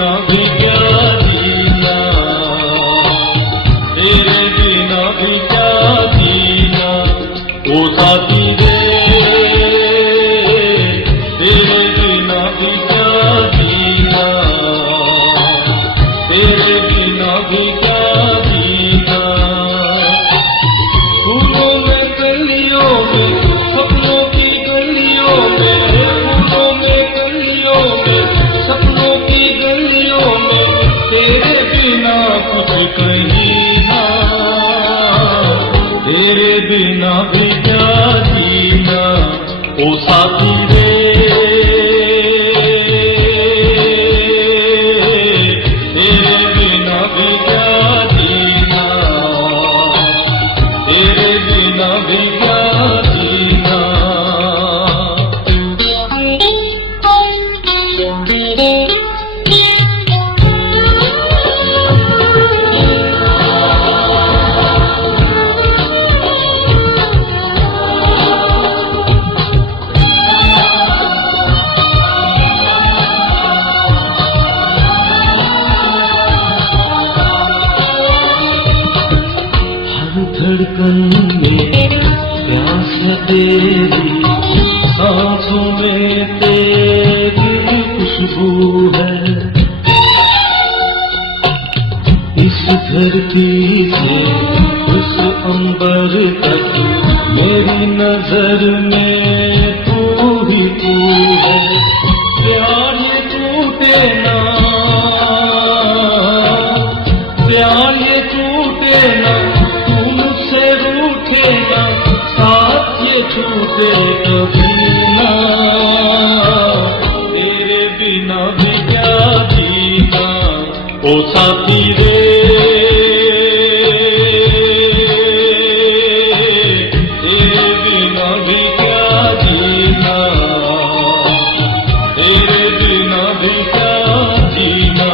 बिना भी क्या जीना, तेरे बिना भी क्या जीना, ओ साथी रे तेरे बिना भी क्या जीना, तेरे बिना भी क्या जीना। फूलों में कलियों में सपनों की गलियों में, फूलों में कलियों में सपनों की गलियों में, तेरे बिना कुछ कहीं ना, तेरे बिना भी क्या जीना, ओ साथी रे तेरे बिना भी क्या जीना, तेरे बिना भी क्या जीना। धड़कन में प्यास तेरी, सांसों में तेरी खुशबू है, इस धरती से उस अंबर तक मेरी नजर में तू ही तू है। प्यार ये टूटे ना, प्यार ये टूटे ना, साथ ये छूटे कभी ना, तेरे बिना भी क्या जीना, ओ साथी रे तेरे बिना भी क्या जीना, तेरे बिना भी क्या जीना।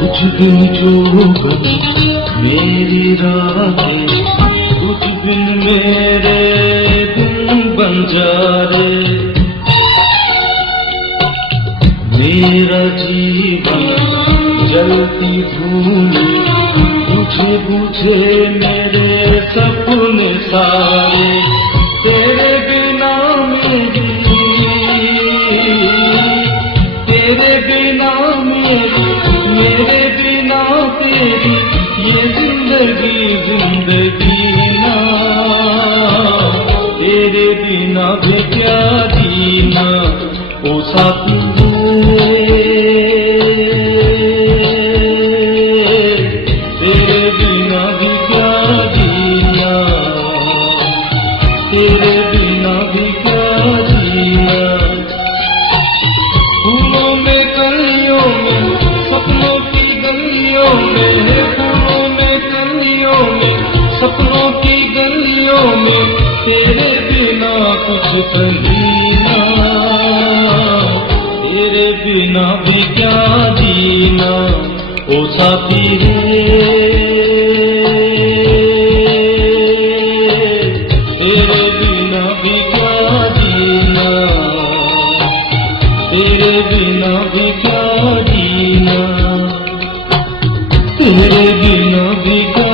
तुझ बिन जो बनी मेरी रातें, तुझ बिन मेरे दिन बन जा रे, मेरा जीवन जलती भूमि, तुझे बुझे मेरे सपने सारे, तेरे बिना मेरी, तेरे बिना मेरी, मेरे बिना तेरी ये जिंदगी जिंदगी ना, तेरे बिना भी क्या जीना, ओ साथी तेरे बिना भी क्या जीना, तेरे बिना भी क्या जीना। फूलों में कलियों में सपनों की गलियों में, फूलों में कलियों में सपनों की गलियों में, तेरे बिना कुछ कहीं ना, तेरे बिना भी क्या जीना, ओ साथी रे तेरे बिना भी क्या जीना, तेरे बिना भी क्या जीना, तेरे बिना भी क्या